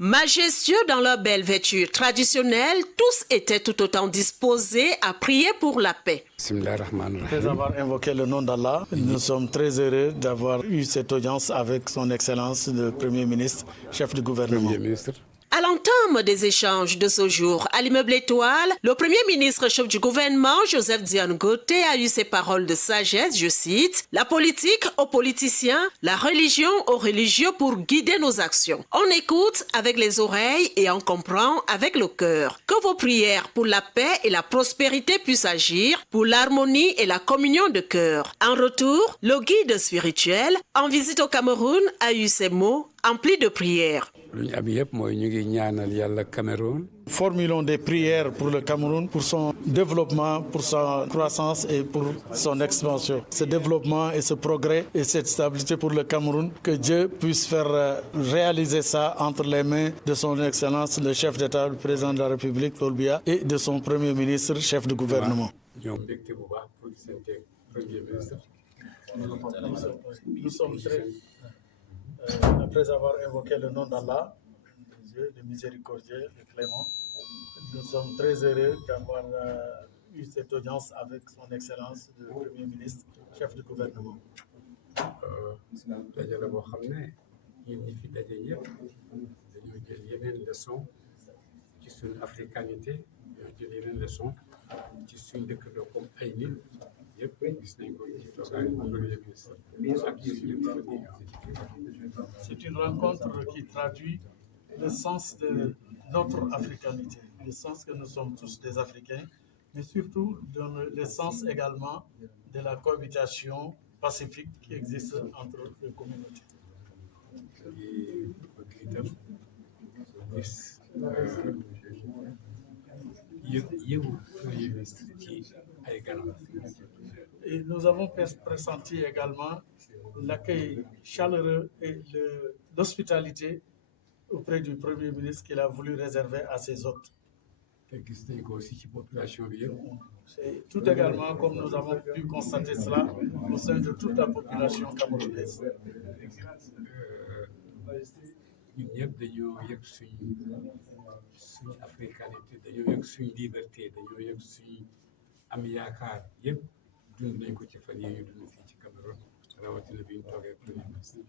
Majestueux dans leur belle vêture traditionnelle, tous étaient tout autant disposés à prier pour la paix. Après avoir invoqué le nom d'Allah, nous sommes très heureux d'avoir eu cette audience avec son Excellence le Premier ministre, chef du gouvernement. À l'entame des échanges de ce jour à l'immeuble Étoile, le Premier ministre chef du gouvernement, Joseph Diane Gauthier, a eu ces paroles de sagesse, je cite, « La politique aux politiciens, la religion aux religieux pour guider nos actions. On écoute avec les oreilles et on comprend avec le cœur. Que vos prières pour la paix et la prospérité puissent agir pour l'harmonie et la communion de cœur. » En retour, le guide spirituel, en visite au Cameroun, a eu ces mots emplis de prières. Formulons des prières pour le Cameroun, pour son développement, pour sa croissance et pour son expansion. Ce développement et ce progrès et cette stabilité pour le Cameroun, que Dieu puisse faire réaliser ça entre les mains de son Excellence, le chef d'État, le président de la République, Paul Biya, et de son Premier ministre, chef de gouvernement. Nous sommes très... après avoir invoqué le nom d'Allah, le miséricordieux, le clément, nous sommes très heureux d'avoir eu cette audience avec son Excellence, le Premier ministre, chef du gouvernement. C'est une rencontre qui traduit le sens de notre africanité, le sens que nous sommes tous des Africains, mais surtout le sens également de la cohabitation pacifique qui existe entre les communautés. Et nous avons pressenti également l'accueil chaleureux et l'hospitalité auprès du Premier ministre qu'il a voulu réserver à ses hôtes. Et tout également, comme nous avons pu constater cela au sein de toute la population camerounaise.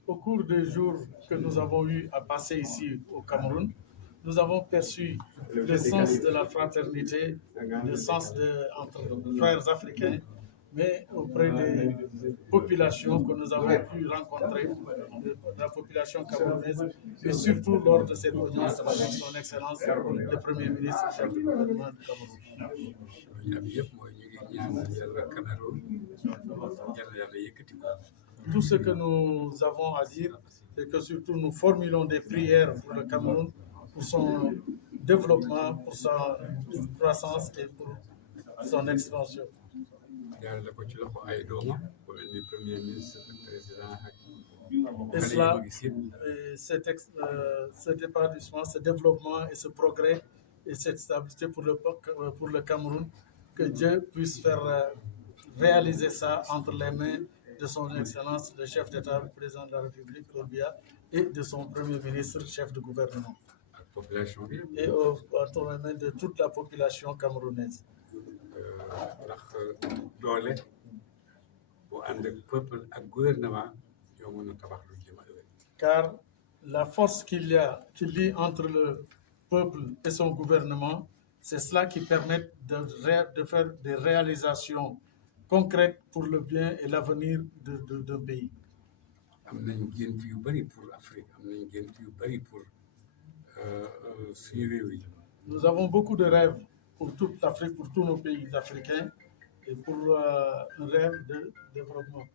Au cours des jours que nous avons eu à passer ici au Cameroun, nous avons perçu le sens de la fraternité, le sens entre frères africains, mais auprès des populations que nous avons pu rencontrer, la population camerounaise, et surtout lors de cette audience avec son Excellence, le Premier ministre, chef du gouvernement du Cameroun. Tout ce que nous avons à dire, c'est que surtout nous formulons des prières pour le Cameroun, pour son développement, pour sa croissance et pour son expansion. Et cela, cet épanouissement, ce développement et ce progrès et cette stabilité pour le Cameroun, que Dieu puisse faire réaliser ça entre les mains de son Excellence, le chef d'État, le président de la République, Paul Biya, et de son Premier ministre, chef de gouvernement. Et entre les mains de toute la population camerounaise. Car la force qu'il lie entre le peuple et son gouvernement, c'est cela qui permet de faire des réalisations concrètes pour le bien et l'avenir d'un pays. Nous avons beaucoup de rêves pour toute l'Afrique, pour tous nos pays africains, et pour un rêve de développement.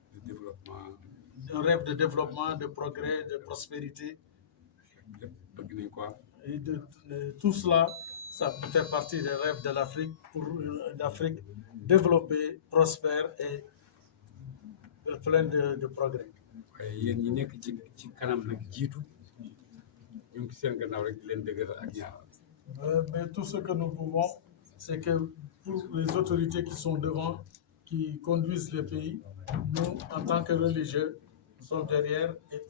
Un rêve de développement, de progrès, de prospérité. Et tout cela, ça fait partie des rêves de l'Afrique, pour une Afrique développée, prospère et pleine de progrès. Mais tout ce que nous pouvons, c'est que pour les autorités qui sont devant, qui conduisent le pays, nous, en tant que religieux, nous sommes derrière et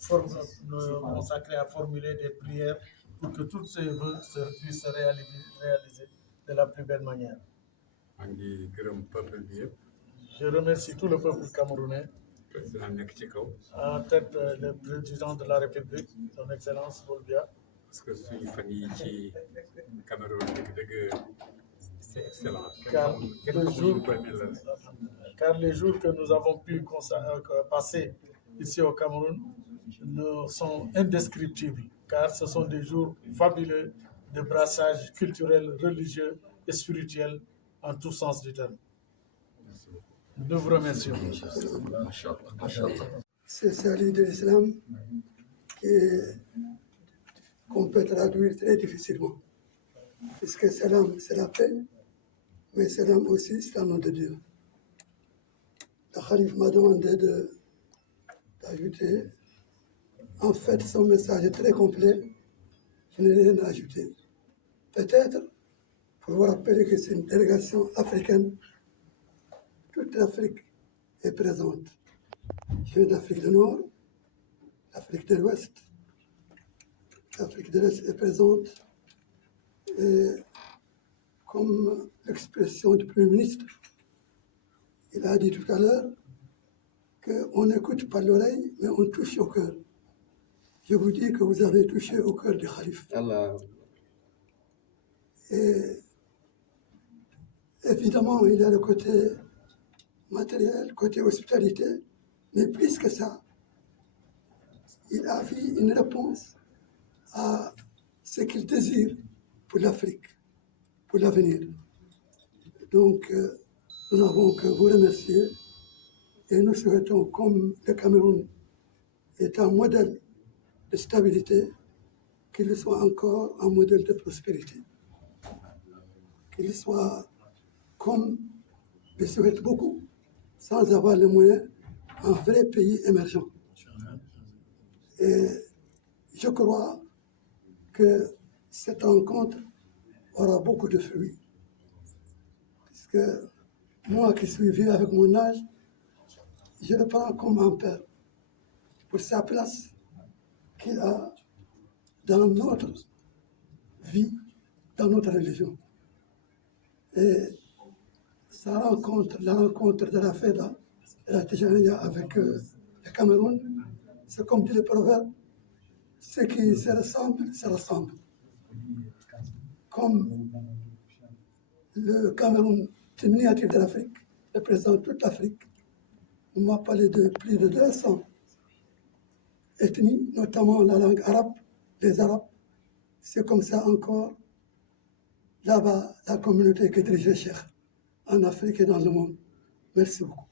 nous consacrés à formuler des prières pour que tous ces vœux puissent se réaliser de la plus belle manière. Je remercie tout le peuple camerounais, en tête le président de la République, son Excellence Bolbia. Parce que suñu fan yi ci Cameroun dëgg-dëgg c'est excellent. Car les jours que nous avons pu passer ici au Cameroun sont indescriptibles, car ce sont des jours fabuleux de brassage culturel, religieux et spirituel en tout sens du terme. Nous vous remercions. C'est salut de l'islam qu'on peut traduire très difficilement. Puisque salam, c'est la paix, mais salam aussi, c'est un nom de Dieu. Le Khalif m'a demandé d'ajouter. En fait, son message est très complet. Je n'ai rien à ajouter. Peut-être pour vous rappeler que c'est une délégation africaine. Toute l'Afrique est présente. Je viens d'Afrique du Nord, l'Afrique de l'Ouest. L'Afrique de l'Est est présente. Et comme l'expression du Premier ministre, il a dit tout à l'heure qu'on n'écoute pas l'oreille, mais on touche au cœur. Je vous dis que vous avez touché au cœur du Khalif. Allah. Et évidemment, il y a le côté matériel, côté hospitalité, mais plus que ça, il a vu une réponse à ce qu'il désire pour l'Afrique, pour l'avenir. Donc, nous n'avons que vous remercier et nous souhaitons, comme le Cameroun est un modèle de stabilité, qu'il soit encore un modèle de prospérité. Qu'il soit, comme je souhaite beaucoup, sans avoir les moyens, un vrai pays émergent. Et je crois que cette rencontre aura beaucoup de fruits. Puisque moi qui suis vieux avec mon âge, je le prends comme un père pour sa place qu'il a dans notre vie, dans notre religion. Et sa rencontre, la rencontre de la FEDA et la Tijaniya avec le Cameroun, c'est comme dit le proverbe, ce qui se ressemble, se ressemble. Comme le Cameroun, c'est une miniature de l'Afrique, représente toute l'Afrique. On m'a parlé de plus de 200 ethnies, notamment la langue arabe, les Arabes. C'est comme ça encore, là-bas, la communauté qui est très chère en Afrique et dans le monde. Merci beaucoup.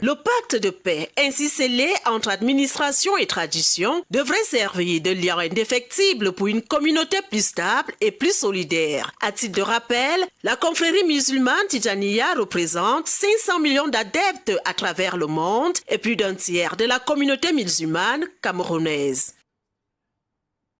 Le pacte de paix, ainsi scellé entre administration et tradition, devrait servir de lien indéfectible pour une communauté plus stable et plus solidaire. À titre de rappel, la confrérie musulmane Tijaniya représente 500 millions d'adeptes à travers le monde et plus d'un tiers de la communauté musulmane camerounaise.